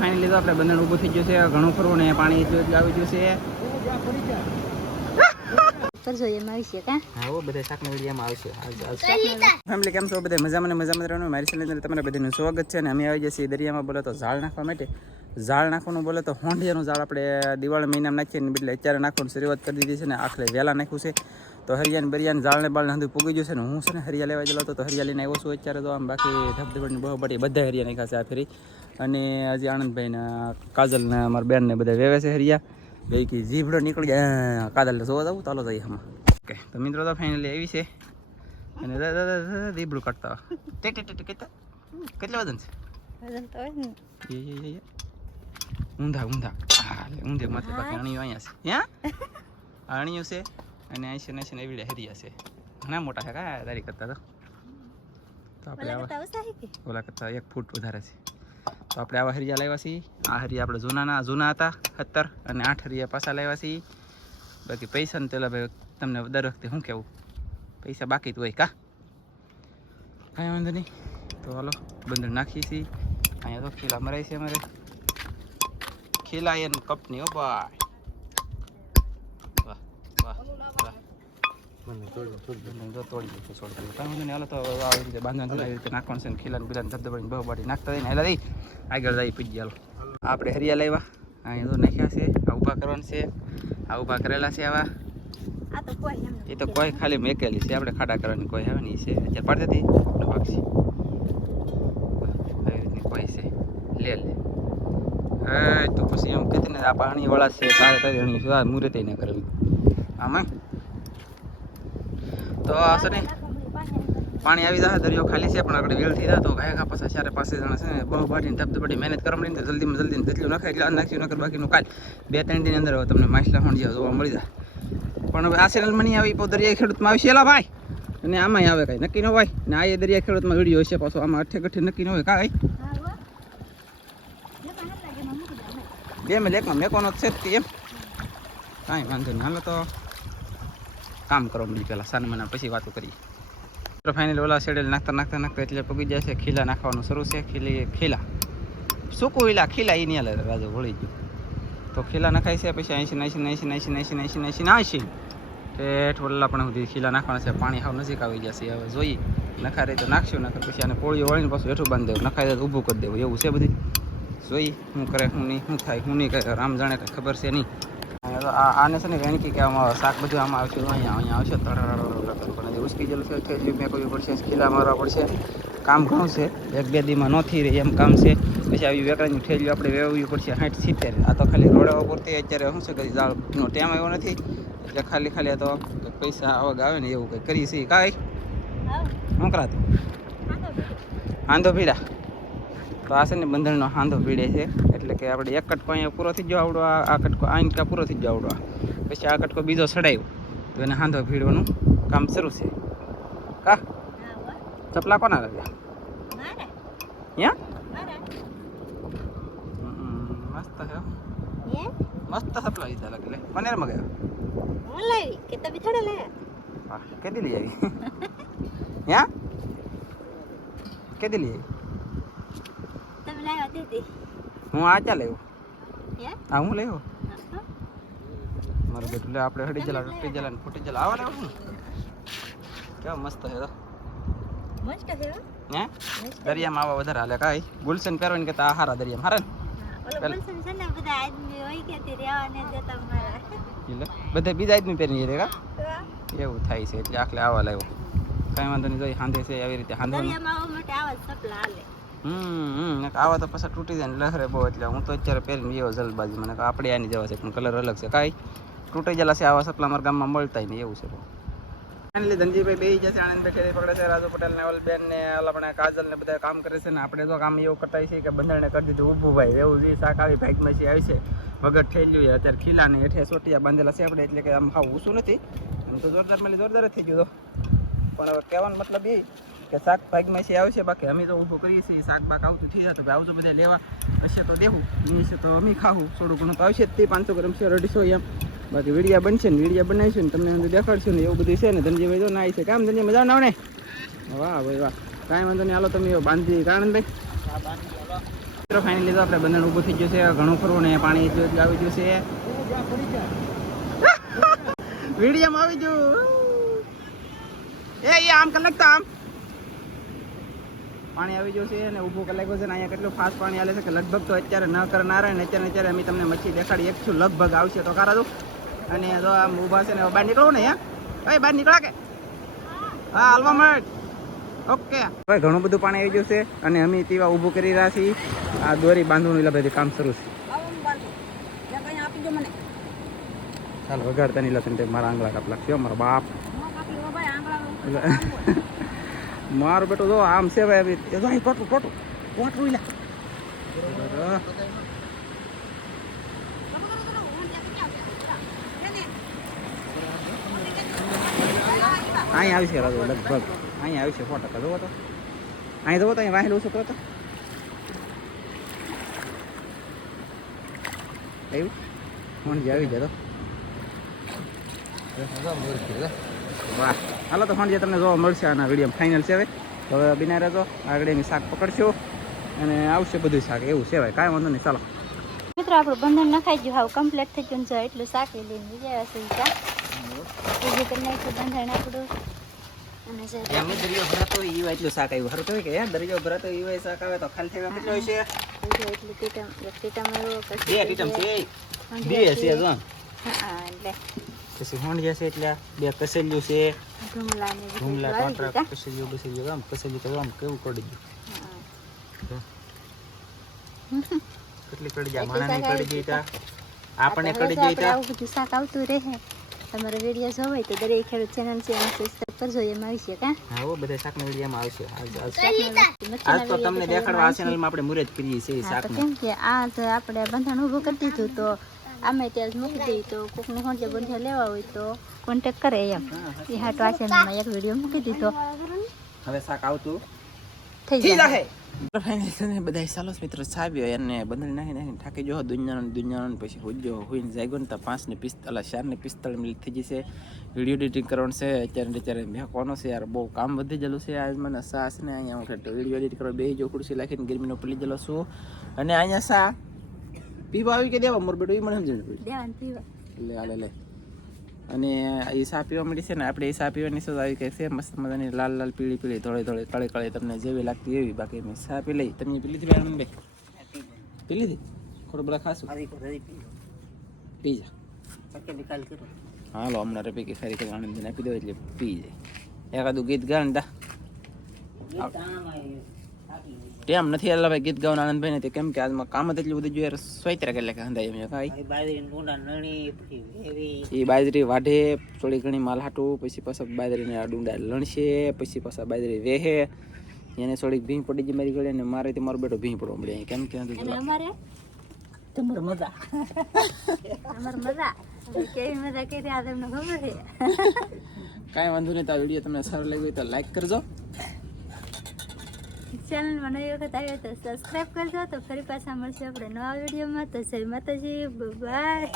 Finally તો આપણે બંને ઊભું થઈ ગયું છે, ઘણું ખરું ને પાણી આવી ગયું છે. ફેમિલી કેમ છો બધા? મજામાં રહેવાનું. મારી ચેનલ તમારા બધાનું સ્વાગત છે. અને અમે આવી જઈએ દરિયામાં. બોલો તો ઝાડ નાખવા માટે. ઝાડ નાખવાનું બોલે તો હોંડિયાનું ઝાડ આપણે દિવાળી મહિનામાં નાખીએ ને બદલે અત્યારે નાખવાનું શરૂઆત કરી દીધી છે ને આખરે વહેલા નાખ્યું છે. તો હરિયાને બરિયાને ઝાડને બાળને હંધું પૂગી ગયું છે ને હું છે ને હરિયા લેવા ગયેલો હતો તો હરિયા લઈને આવ્યો છું અત્યારે. તો આમ બાકી ધબધબની બહુ બધી બધા હરિયા નાખ્યા છે આ ફેરી. અને હજી આનંદભાઈ ને કાજલ ને અમારા બેન ને બધા વેવે છે હરિયા. બે કે જીભડો નીકળી જાય કાજલ જોવા જવું ચાલો જઈએ આમાં. ઓકે તો મિત્રો તો ફાઇનલી આવી છે અને દીબડું કાઢતા કેટલા વજન છે? ઊંધા ઊંધે માથે બાકી અણીઓ અહીંયા છે. અણીઓ છે અને અહીં છે ને એવી હરિયા છે. ઘણા મોટા છે કા તારી કરતા તો આપણે ઓલા કરતા 1 ફૂટ વધારે છે. તો આપણે આવા હરિયા લાવ્યા છીએ. આ હરિયા આપણે જૂના હતા 17 અને 8 હરિયા પાછા લાવ્યા છીએ. બાકી પૈસા ને પેલા ભાઈ તમને દર વખતે શું કહેવું, પૈસા બાકી તો હોય કા કાંઈ વાંધો નહીં. તો હાલો બંદર નાખીએ છીએ. અહીંયા તો ખીલા મરાય છે અમારે. ખીલા એન કપની હો ભાઈ. વાહ વાહ વાહ તોડી છોડ કાંઈ વાંધો નહીં. હાલો તો આવી રીતે બાંધવાનું આવી રીતે નાખવાનું છે ને ખીલાને બિલાને ધબધબાની બહુ બાટી નાખતા હોય ને હેલા દઈ આગળ જઈ પૂજી. હાલો આપણે હરિયા લાવ્યા. અહીંયા તો નાખ્યા છે. આ ઊભા કરવાનું છે. આ ઊભા કરેલા છે આવા. એ તો કોઈ ખાલી મેકેલી છે. આપણે ખાડા કરવાની કોઈ આવે ને એ છે અત્યારે પાડતી હતી પાકશી આવી રીતની કોઈ છે લે તો પછી એમ કહેતી ને આ પાણી વાળા છે તારે તારી અણી છે મુહૂર્તે ના કરેલું આમાં. તો હશે ને પાણી આવી જાય દરિયો ખાલી છે પણ આગળ વેલ થઈ જાય તો ગાયકા પાછા 4-5 જણા છે ને બહુ બાટીને ધબધબાટી મહેનત કરવા મળી ને જલ્દીમાં જેટલું નખાય એટલે નાખ્યું નકર બાકીનું કાલ 2-3 દિન અંદર તમને માછલા હોંડિયા જોવા મળી જાય. પણ હવે આ ચેનલમાં નહીં આવી તો દરિયા ખેડૂતમાં આવશે એલા ભાઈ. અને આમાંય આવે કાંઈ નક્કી ન હોય ને આ એ દરિયા ખેડૂતમાં વિડીયો હશે પાછો આમાં અઠે નક્કી ન હોય કાંઈ. 2 મેં એકમાં મેકોનો છે જ એમ કાંઈ વાંધો નહીં. હાલો તો કામ કરવા મળી પહેલાં સાનમાના પછી વાતો કરીએ. તો ફાઇનલ ઓલા શેડેલ નાખતા એટલે પગી જાય છે. ખીલા નાખવાનું શરૂ છે. ખીલા સૂકું ખીલા એ નહીં હાલે રાજુ ભળી ગયું. તો ખીલા નખાય છે. પછી 80 ઠેઠ વલ્લા પણ સુધી ખીલા નાખવાના છે. પાણી હાવ નજીક આવી જશે. હવે જોઈએ નખાય રહી તો નાખશું નકર પછી આને પોળીઓ વળીને પાછું હેઠું બાંધી દેવું. નખાય તો ઊભું કરી દેવું એવું છે બધું. જોઈએ શું કરે શું નહીં શું થાય શું નહીં કરે રામ જાણે કંઈ ખબર છે નહીં. આને છે ને વેણકી કે આમાં શાક બધું આમાં આવશે અહીંયા આવશે પણ ઉસકી ગયેલું છે. ઠેલિયું મેં કરવું પડશે. ખીલા મારવા પડશે. કામ ઘણું છે. 1-2 દીમાં નથી રહે એમ કામ છે. પછી આવી વેકરાની ઠેલિયું આપણે વેવવી પડશે 60-70. આ તો ખાલી રોડવા પૂરતી અત્યારે શું છે કે ઝાડનો ટાઈમ આવ્યો નથી એટલે ખાલી આ તો પૈસા આવક આવે ને એવું કંઈ કરીએ છીએ કાંઈ શું કરાતું હાંધો ભીડા. તો આ છે ને બંધણનો હાંધો ભીડે છે એટલે કે આપણે એક કટકો અહીંયા પૂરો થઈ ગયો આવડો. આ કટકો આ ઇંચકા પૂરો થઈ ગયો આવડો. પછી આ કટકો બીજો સડાયો તો એને હાંધો ભીડવાનું કામ શરૂ છે કા. ચપલા કોના લાગ્યા યા મસ્ત છે મસ્ત ચપલા લીધા લાગે. પનેર મગાવ્યા કેદી લઈ આવી યા કેદી લઈ આવી હું આ ચા લેવું હા હું લેવો મારું બેટું લે આપણે હડી જલા રોટી જલા ને ફૂટી જલા આવા લેવું કેવા મસ્ત છે તો હે દરિયામાં આવા વધારે હાલે કાંઈ ગુલશન પહેરવાની કરતા આ હારા દરિયામાં હારા ને બધા બીજા આદમી પહેરી કા એવું થાય છે એટલે આખલે આવા લાવ્યો. કાંઈ વાંધો નહીં. જોઈ હાંધે છે આવી રીતે હાંધવાનું આવા તો પાછા તૂટી જાય ને લહેરે બહુ એટલે હું તો અત્યારે પહેરીને એવો જલ્દબાજી મને આપણે આની જવા છે પણ કલર અલગ છે કાંઈ તૂટી ગયેલા છે આવા સપલા અમારા ગામમાં મળતા નહીં એવું છે. ફાઇનલી ધનજીભાઈ બે જશે આનંદભાઈ ખેડી પકડે છે. રાજુ પટેલ ને ઓલ બેન ને ઓલા પણ કાજલ ને બધા કામ કરે છે ને આપણે તો કામ એવું કરતા છે કે બંધરને કરી દીધું ઊભું ભાઈ એવું જે શાક આવી ભાઈક મસી આવી છે વગર ઠેલ્યું અત્યારે ખીલા ને હેઠે સોટિયા બાંધેલા છે આપણે એટલે કે આમ હાવ ઊંચું નથી આમ તો જોરદાર જ થઈ ગયું. પણ હવે કહેવાનો મતલબ એ કે શાક ભાગમાં છે આવશે બાકી અમે તો ઊભું કરીએ છીએ. શાક બાક આવતું થઈ જાય તો ભાઈ આવજો બધા લેવા હશે તો દેવું નહીં હશે તો અમે ખાવું. થોડું ઘણું તો આવશે જ તે 500 ગ્રામ છે 150 એમ. બાકી વિડીયા બનશે ને વિડીયા બનાવીશું ને તમને અંદર દેખાડશું ને એવું બધું છે ને. ધનજીભાઈ તો ના છે કામ ધનજી મજા ના આવે ને વાહ ભાઈ વાહ કાંઈ વાંધો નહીં. હાલો તમે બાંધી આનંદભાઈ મિત્રો ફાઇનલી તો આપણે બંધન ઊભું થઈ ગયું છે, ઘણું ખરું ને પાણી આવી ગયું છે, વિડીયોમાં આવી ગયું એ આમ કર નાખતા આમ પાણી આવી ગયું છે અને ઊભું કરી લાગ્યું છે ને અહીંયા કેટલું ફાસ્ટ પાણી આવે છે કે લગભગ તો અત્યારે ન કરનારા ને અત્યારે અમે તમને મચ્છી દેખાડી એક છું લગભગ આવશે તો કરા દઉં અને જો આમ ઊભા છે ને બહાર નીકળવું ને ભાઈ બહાર નીકળા કે હા હાલવા મળે ઓકે ભાઈ ઘણું બધું પાણી આવી ગયું છે અને અમે તેવા ઊભું કરી રહ્યા છીએ આ દોરી બાંધવાનું એટલે બધી કામ શરૂ છે ચાલ વગાડતા નહીં લખન મારા આંગળા કાપ લાગશે મારો બાપ મારું બેટું જો આમ છે ભાઈ ટોટું ટોટું ટોટું લે અહીંયા આવી છે લગભગ અહીંયા આવી છે 100% જોવો તો અહીં જોવો તો અહીંયા વાહેલું શું કરો તો એવું ફોન જે આવી જતો વાહ હાલો તો ફોન જે તમને જોવા મળશે આના વિડીયો ફાઇનલ છે હવે તો હવે બિના રહેજો આગળ એની શાક પકડશો અને આવશે બધું શાક એવું છે ભાઈ કાંઈ વાંધો નહીં ચાલો મિત્રો આપણું બંધન નખાઈ ગયું હાવ કમ્પ્લીટ થઈ ગયું છે એટલું શાક લઈને બીજા હશે શાક બીજું કરી નાખ્યું બંધન આપણું અને એમ દરિયો ભરાતો હોય એવું એટલું શાક આવ્યું ખરું કે યાર દરિયો ભરાતો એવું શાક આવે તો ખાલી થવા કેટલો હોય છે એટલું ટીટમ એવો બે ટીટમ છે બે છે જો હા એટલે પછી હોંડિયા છે એટલે બે કસેલ્યું છે ઢુમલા ટોટરા કસેલ્યું બસેલ્યું આમ કસેલ્યું તો આમ કેવું કરી ગયું કેટલી કડી જાય માણાની કડી ગઈ તા આપણે કડી ગઈ તા આવું બધું શાક આવતું રહે તમારો વિડીયો જોવો હોય તો દરેક ખેડૂત ચેનલ છે એને સબસ્ક્રાઇબ કરજો એમાં આવશે કા હા ઓ બધા શાકના વિડીયોમાં આવશે આજ તો તમને દેખાડવા આ ચેનલમાં આપણે મુરત કરીએ છીએ શાકમાં કેમ કે આ તો આપણે બંધન ઊભું કરી દીધું તો આમે ત્યાં મૂકી દઈએ તો કોકને હોંજે બંધા લેવા હોય તો કોન્ટેક્ટ કરે એમ એ હાટો આ ચેનલમાં એક વિડીયો મૂકી દીધો હવે શાક આવતું થઈ જાય ફાઇનલી બધા ચાલો મિત્રો સાવ્યો એને બંધન નાખીને થાકી જો દુનિયાનો પછી હોજો હોઈને જાગ્યો ને તો 4:45 મિનિટ થઈ જશે વિડીયો એડિટિંગ કરવાનું છે અત્યારે મેકવાનો છે યાર બહુ કામ વધી ગયેલું છે આજ મને સાસ ને અહીંયા હું વિડીયો એડિટ કરવા બે જો ખુરશી રાખીને ગરમીનો પલી ગયેલો છું અને અહીંયા સા પીવા આવી કે દેવા મોર બેટો એ મને સમજણ પડી દેવાન પીવા લે અને એ સા પીવા મળી છે ને આપણે એ સા પીવાની શું આવી કે છે મસ્ત મજાની લાલ પીળી ધોળી કાળી તમને જેવી લાગતી એવી બાકી મેં સા પી લઈ તમે પી લીધી મેડમ બે પી લીધી થોડું બધા ખાશું પી જા હાલો હમણાં પૈકી ફેરી કરી આનંદ આપી દો એટલે પી જાય એકાદું ગીત ગાન દા ટેમ નથી આલા ભાઈ ગીત ગાવાનું આનંદભાઈ ને કેમ કે આજમાં કામ જ એટલું બધું જોઈએ સ્વૈત્ર એટલે કે હંધાય એમ કાંઈ એ બાજરી વાઢે થોડી ઘણી માલ હાટું પછી પાછા બાજરીને ડુંડા લણશે પછી પાછા બાજરી વેહે એને થોડીક ભીંગ પડી ગઈ મારી ગળે ને મારે તો મારો બેટો ભીંગ પડવા મળે કેમ કે અમારે તમાર મજા કેવી મજા કરી આ તમને ખબર છે કાંઈ વાંધો નહીં તો આ વિડીયો તમને સારો લાગ્યો હોય તો લાઈક કરજો ચેનલમાં નવી વખત આવ્યો તો સબસ્ક્રાઈબ કરજો તો ફરી પાછા મળશે આપણે નવા વિડીયોમાં તો જય માતાજી બાય.